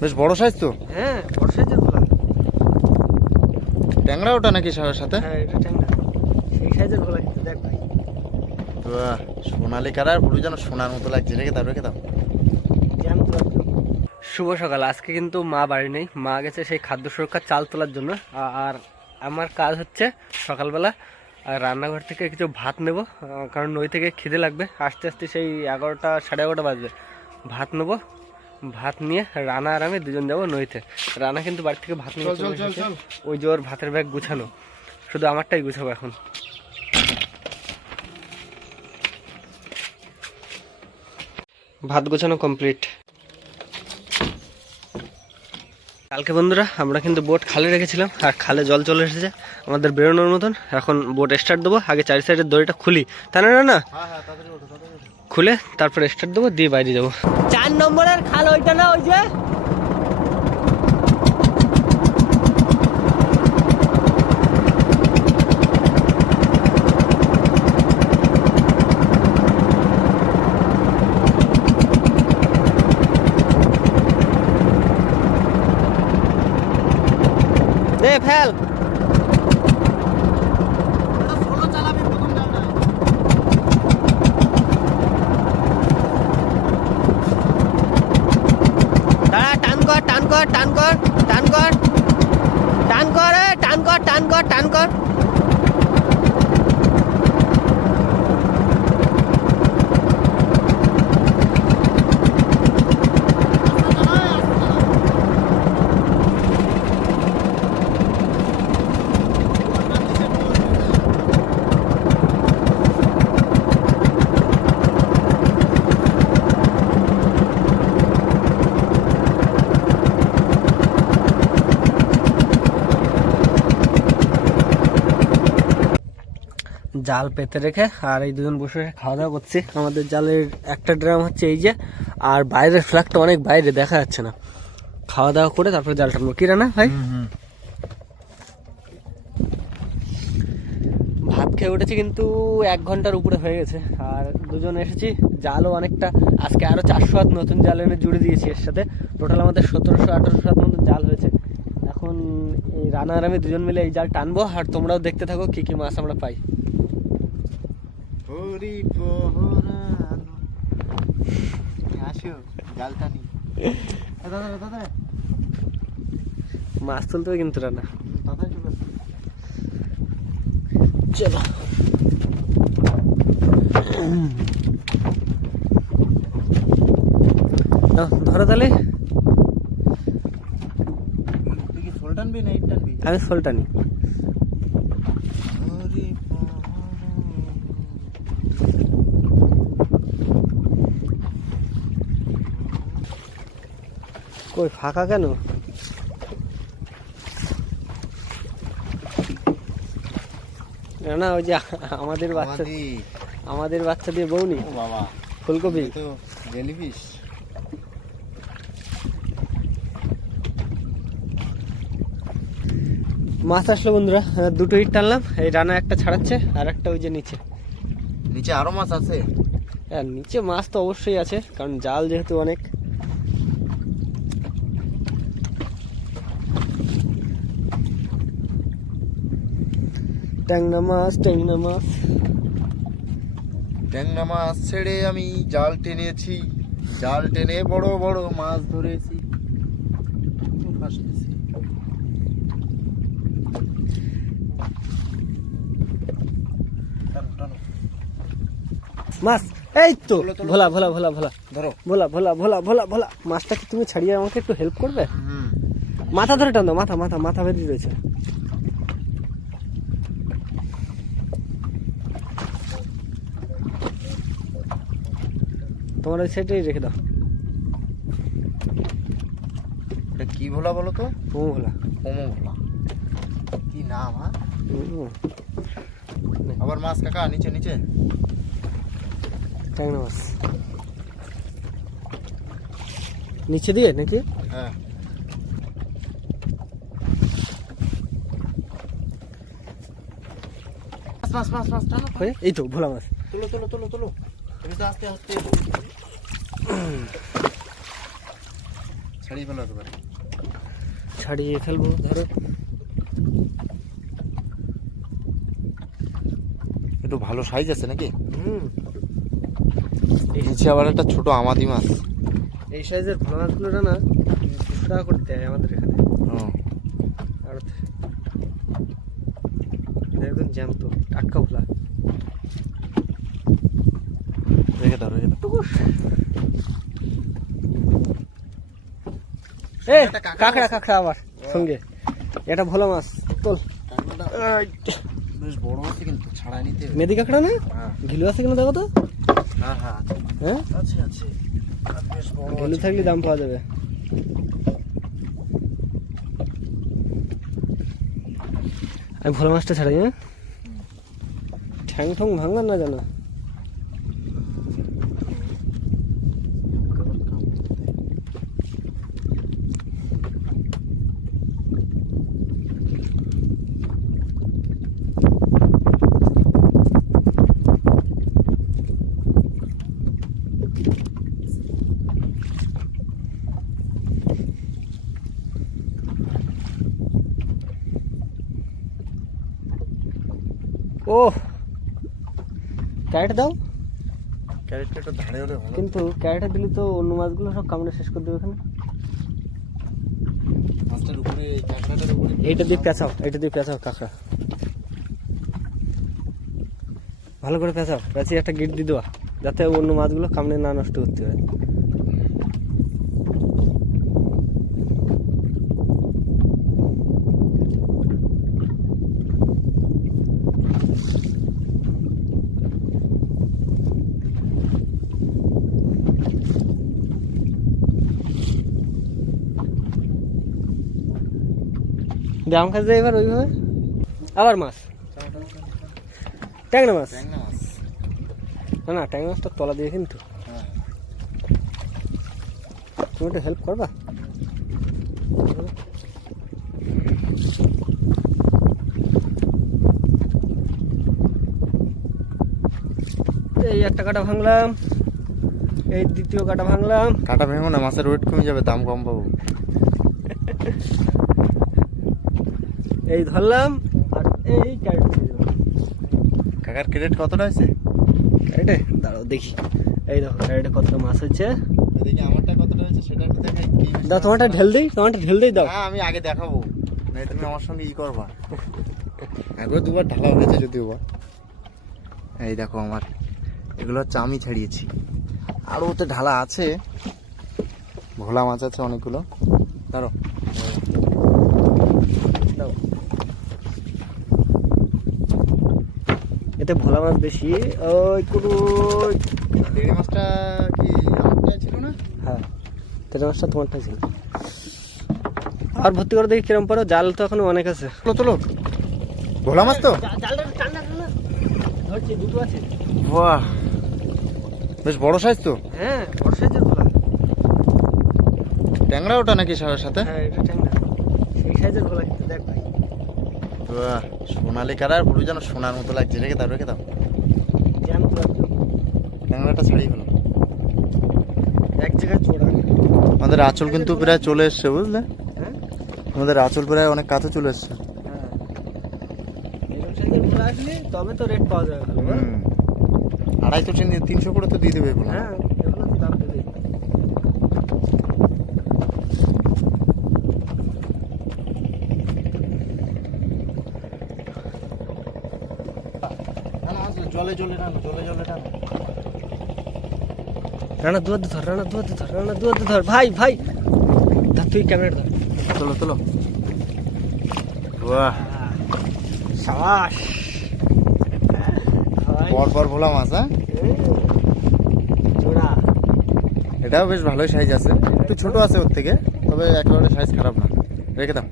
বেশ বড় সাইজ তো। হ্যাঁ বড় সাইজের ভোলা। ট্যাংরা ওটা নাকি সাথে? হ্যাঁ এটা ট্যাংরা, সেই সাইজের ভোলা কিন্তু দেখ ভাই। বাহ, সোনালি কালার, পুরো যেন সোনার মতো লাগছে। রেখে দাও রেখে দাও। শুভ সকাল। আজকে কিন্তু মা বাড়ি নেই, মা গেছে সেই খাদ্য সুরক্ষার চাল তোলার জন্য। আর আমার কাজ হচ্ছে সকালবেলা রান্নাঘর থেকে কিছু ভাত নেব, কারণ নই থেকে খিদে লাগবে। আস্তে আস্তে সেই 11টা সাড়ে 11টা বাজবে। ভাত নেব, ভাত নিয়ে রানা আর আমি দুজন যাবো নইতে। রানা কিন্তু বাড়ি থেকে ভাত নিয়ে চলে এসেছে। ওই যে ওর ভাতের ব্যাগ গুছানো, শুধু আমারটাই গুছাবো এখন। ভাত গোছানো কমপ্লিট। কালকে বন্ধুরা আমরা কিন্তু বোট খালে রেখেছিলাম, আর খালে জল চলে এসেছে আমাদের বেরোনোর মতন। এখন বোট স্টার্ট দেবো, আগে চারি সাইডের দড়িটা খুলি, তা না খুলে তারপরে স্টার্ট দেবো, দিয়ে বাইরে যাবো। 4 নম্বরের খাল ওইটা না, ওই যে ফেল। দাঁড়া, টান কর টান কর টান কর টান কর টান কর টান কর টান কর টান কর। জাল পেতে রেখে আর এই দুজন বসে খাওয়া দাওয়া করছি। আমাদের জালের একটা ড্রাম হচ্ছে এই যে, আর বাইরের ফ্ল্যাগটা অনেক বাইরে, দেখা যাচ্ছে না। খাওয়া দাওয়া করে তারপরে জাল টানবো। কি রানা ভাই? ভাত খেয়ে উঠেছি কিন্তু 1 ঘন্টার উপরে হয়ে গেছে, আর দুজন এসেছি। জালও অনেকটা, আজকে আরো 400 হাত নতুন জাল এনে জুড়ে দিয়েছি এর সাথে। টোটাল আমাদের 1700-1800 হাত মতো জাল হয়েছে। এখন এই রানা আর আমি দুজন মিলে এই জাল টানবো, আর তোমরাও দেখতে থাকো কি কি মাছ আমরা পাই। মাছ তুলতে হবে কিন্তু রানা। চলো ধরো তাহলে। আমি শোল টানি। কই ফাঁকা কেন? না ওই যে আমাদের বাচ্চা দিয়ে বউনি বাবা, ফুলকপি জেলিফিশ। মাছ আসলো বন্ধুরা, 2টো ইট টানলাম। এই রানা একটা ছাড়াচ্ছে, আর একটা ওই যে নিচে আরো মাছ আছে। হ্যাঁ নিচে মাছ তো অবশ্যই আছে, কারণ জাল যেহেতু অনেক। ট্যাংরা মাছ ট্যাংরা মাছ ট্যাংরা মাছ ছেড়ে আমি জাল টেনেছি, জাল টেনে বড় বড় মাছ ধরেছি। মাছ এই তো ভোলা ভোলা ভোলা ভোলা ধরো, ভোলা ভোলা ভোলা ভোলা ভোলা। মাছটা কি তুমি ছাড়িয়ে আমাকে একটু হেল্প করবে? মাথা ধরে টানো, মাথা মাথা মাথা বেরিয়ে রয়েছে। তোমার ওই সাইডেই রেখে দাও। এটা কি ভোলা বলো তো? ভোলা। ভোলা কি নাম? আবার মাছ কাকা নিচে নিচে। ট্যাংরা মাছ নিচে দিয়ে নাকি? হ্যাঁ মাছ মাছ মাছ টানো। এই তো ভোলা মাছ। তুলো তুলো তুলো তুলো, তুমি তো আস্তে আস্তে। ছাড়িয়ে ফেলো একেবারে। ছাড়িয়ে ফেলবো, ধরো। একটু ভালো সাইজ আছে নাকি? হুম, নিচে আবার একটা ছোট আমাদি মাছ। এই সাইজের ভোলা মাছগুলোটা না 200 টাকা করে দেয় আমাদের এখানে। আর একদম জ্যান্ত টাটকা ভোলা। রেখে দাও, রেখে দাও। এই কাঁকড়া, কাঁকড়া আবার সঙ্গে। এটা ভোলা মাছ, তোল। বেশ বড় আছে কিন্তু, ছাড়াই নিতে হবে। মেদি কাঁকড়া না? হ্যাঁ ঘিলু আছে কিনা দেখো তো। হ্যাঁ হ্যাঁ আছে। হ্যাঁ, আছে আছে। আর বেশ বড় ঘিলু আছে। থাকলে দাম পাওয়া যাবে। আমি ভোলা মাছটা ছাড়াই। হ্যাঁ, ঠ্যাং ঠং ভাঙলাম না জানো। ও, ক্যারেট দাও। ক্যারেটটা একটু ধারে হলে ভালো। কিন্তু ক্যারেটে দিলে তো অন্য মাছগুলো সব কামড়ে শেষ করে দেবে এখানে। মাছটার উপরে, এই কাঁকড়াটার উপরে এইটা দিয়ে পেঁচাও, এইটা দিয়ে পেঁচাও কাঁকড়া। ভালো করে পেঁচাও, পেঁচিয়ে একটা গিট দিয়ে দেওয়া, যাতে অন্য মাছগুলো কামড়ে না নষ্ট করতে পারে। আম খাচ্ছে এবার ওইভাবে। আবার মাছ, ট্যাংরা মাছ। ট্যাংরা মাছ। না না, ট্যাংরা মাছটা তলা দিয়ে কিন্তু। হ্যাঁ তুমি একটু হেল্প করবা? এই একটা কাটা ভাঙলাম, এই দ্বিতীয় কাটা ভাঙলাম। কাটা ভেঙো না, মাছের ওয়েট কমে যাবে, দাম কম পাবো। এই ধরলাম আর এই ক্যারেট দিয়ে দিলাম। কাকার ক্রেডিট কতটা হয়েছে? ক্যারেটে দাঁড়াও দেখি। এই দেখো ক্যারেটে কতটা মাছ হচ্ছে। এদিকে আমারটা কতটা হয়েছে সেটা একটু দেখাই। দাও, তোমারটা ঢেল দিই, তোমারটা ঢেল দিই দাও। হ্যাঁ আমি আগে দেখাবো, না তুমি আমার সঙ্গে ই করবা। একবার দুবার ঢালা হয়েছে যদিও বা। এই দেখো আমার এগুলো হচ্ছে আমি ছাড়িয়েছি, আরও ওতে ঢালা আছে। ভোলা মাছ আছে অনেকগুলো। ধরো দাও। এতে ভোলা মাছ বেশি। ওই কোনো দেড়ি মাছটা কি আমারটাই ছিল না? হ্যাঁ, তেরো মাছটা তোমারটাই ছিল। আর ভর্তি করে দেখি কিরম পারো। জাল তো এখনো অনেক আছে। চলো চলো, ভোলা মাছ তো। ধরছি, দুটো আছে। বাহ, বেশ বড় সাইজ তো। হ্যাঁ, বড় সাইজের ভোলা। ট্যাংরা ওটা নাকি সারার সাথে? হ্যাঁ, এটা ট্যাংরা। সেই সাইজের ভোলা কিন্তু দেখ ভাই। বাহ, সোনালি কালার, পুরো যেন সোনার মতো লাগছে। রেখে দাও, রেখে দাও। জ্যাম তো একদম। ট্যাংরাটা ছাড়িয়ে ফেলো। এক জায়গায় জোড়া। আমাদের আঁচল কিন্তু প্রায় চলে এসছে, বুঝলে? হ্যাঁ আমাদের আঁচল প্রায় অনেক কাছে চলে এসছে। হ্যাঁ, এরকম সাইজের ভোলা আসলে তবে তো রেট পাওয়া যাবে ভালো। 250-300 করে তো দিয়ে দেবে বলো। হ্যাঁ, এগুলো তো দাম দেবেই। জলে জলে টানো, জলে জলে টানো। রানা দুয়ার ধর, রানা দুয়ার ধর, রানা দুয়ার ধর। ভাই ভাই ধর, তুই ক্যামেরা ধর। তোলো তোলো। বাহ, সাবাস। পর পর ভোলা মাছ। হ্যাঁ, জোড়া। এটাও বেশ ভালোই সাইজ আছে, একটু ছোট আছে ওর থেকে, তবে একেবারে সাইজ খারাপ না। রেখে দাও।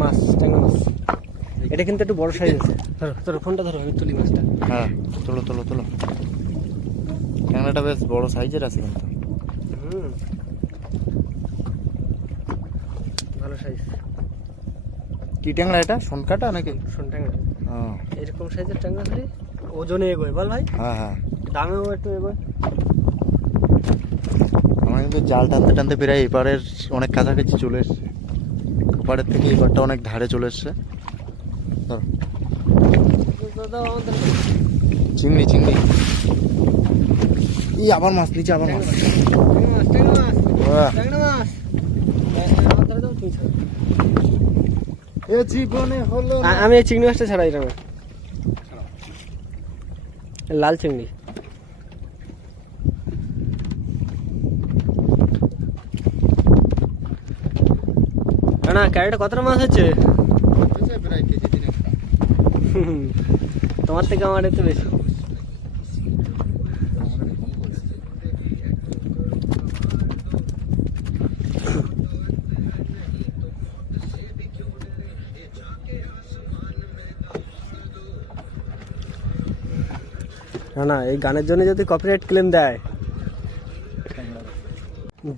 মাছ, ট্যাংরা মাছ। এটা কিন্তু একটু বড় সাইজ আছে। ধরো ধরো, ফোনটা ধরো, আমি তুলি মাছটা। হ্যাঁ তোলো তোলো তোলো। ট্যাংরাটা বেশ বড় সাইজের আছে কিন্তু। হুম, ভালো সাইজ। কি ট্যাংরা এটা? সোনকাটা নাকি? শোন ট্যাংরা। ও, এরকম সাইজের ট্যাংরা হলে ওজনে এগোয় বল ভাই, হ্যাঁ হ্যাঁ। দামেও একটু এগোয়। জাল টানতে টানতে প্রায় এপারের অনেক কাছাকাছি চলে এসছে, ওপারের থেকে এপারটা অনেক ধারে চলে এসছে। ধরো। চিংড়ি চিংড়ি, এই আবার মাছ নিচে, আবার মাছ। বাহ। এ জীবনে হলো না। আমি এই চিংড়ি মাছটা ছাড়াই রাঙা, লাল চিংড়ি। না ক্যারেটে কতটা মাছ হচ্ছে? প্রায় কেজি 3 তোমার থেকে আমার একটু বেশি। না এই গানের জন্য যদি কপিরাইট ক্লেম দেয়।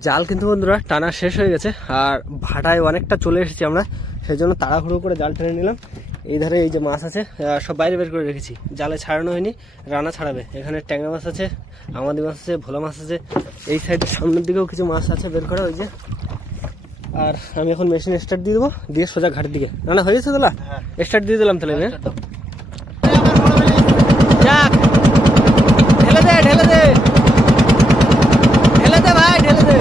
জাল কিন্তু বন্ধুরা টানা শেষ হয়ে গেছে, আর ভাটায় অনেকটা চলে এসেছি আমরা, সেই জন্য তাড়াহুড়ো করে জাল টেনে নিলাম। এই ধারে এই যে মাছ আছে সব বাইরে বের করে রেখেছি, জালে ছাড়ানো হয়নি, রানা ছাড়াবে। এখানে ট্যাংরা মাছ আছে, আমাদি মাছ আছে, ভোলা মাছ আছে, এই সাইডের সামনের দিকেও কিছু মাছ আছে বের করা, ওই যে। আর আমি এখন মেশিন স্টার্ট দিয়ে দেবো, দিয়ে সোজা ঘাটের দিকে। না হয়ে গেছে তোলা, স্টার্ট দিয়ে দিলাম তাহলে। যাক, ঢেলে দে ঢেলে দে ঢেলে দে ভাই, ঢেলে দে।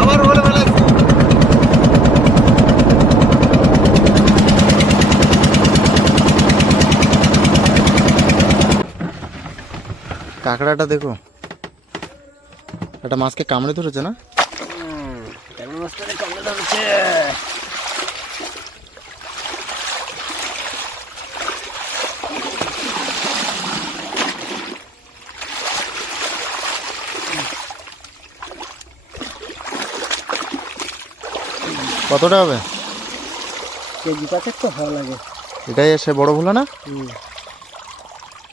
আবার বলে ভালো কাঁকড়াটা দেখো, একটা মাছকে কামড়ে ধরেছে না? কতটা হবে? কেজি পাঁচেক তো ভালো লাগে। এটাই এসে বড় ভোলা না?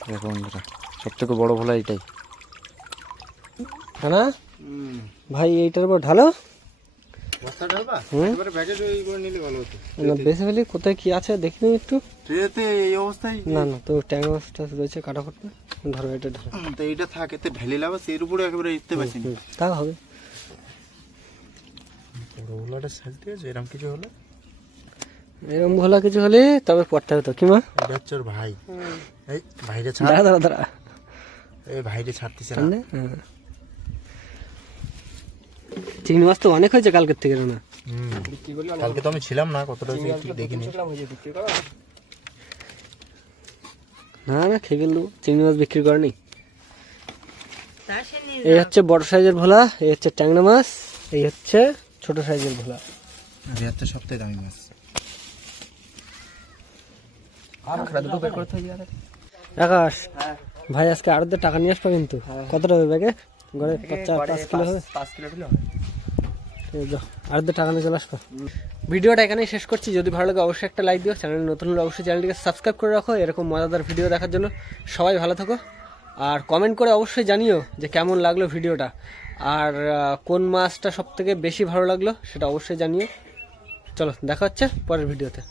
দেখো বন্ধুরা, সব থেকে বড় ভোলা এটাই। হ্যাঁ না ভাই, এইটার উপর ঢালো। বেশি ফেলি কোথায় কি আছে দেখি নি একটু। এই অবস্থায় না না, তো ট্যাংরা মাছটা রয়েছে কাটা করতে, ধরো এটা ধরো। তো এইটা থাকে তো ঢেলে লাভ, এর উপরে একেবারে ইতে পাচ্ছি না। তা হবে। বড় ভোলাটা সাইজ ঠিক আছে, এরকম কিছু হলে, এরকম ভোলা কিছু হলে তবে পড়তে হতো কি মা? এটা হচ্ছে ওর ভাই। এই ভাইরে ছাড়, দাঁড়া দাঁড়া দাঁড়া, এই ভাইরে ছাড়তেছে না। চিংড়ি মাছ তো অনেক হয়েছে কালকের থেকে। না কালকে তো আমি ছিলাম না, কতটা হয়েছে দেখিনি। না না, খেয়ে ফেলবো, চিংড়ি মাছ বিক্রি করেনি। এই হচ্ছে বড় সাইজের ভোলা, এই হচ্ছে ট্যাংরা মাছ, এই হচ্ছে ছোট সাইজের ভোলা। আর এই হচ্ছে সবথেকে দামি মাছ। আকাশ ভাই, আজকে আড়তে টাকা নিয়ে আসবো কিন্তু। কতটা হবে ব্যাগে? ঘরে 5 কিলো হবে। 5 কিলো দিলে আড়তে টাকা নিয়ে চলে আসবো। ভিডিওটা এখানেই শেষ করছি। যদি ভালো লাগে অবশ্যই একটা লাইক দিও, চ্যানেল নতুন হলে অবশ্যই চ্যানেলটিকে সাবস্ক্রাইব করে রাখো এরকম মজাদার ভিডিও দেখার জন্য। সবাই ভালো থাকো, আর কমেন্ট করে অবশ্যই জানিও যে কেমন লাগলো ভিডিওটা, আর কোন মাছটা সব থেকে বেশি ভালো লাগলো সেটা অবশ্যই জানিও। চলো দেখা হচ্ছে পরের ভিডিওতে।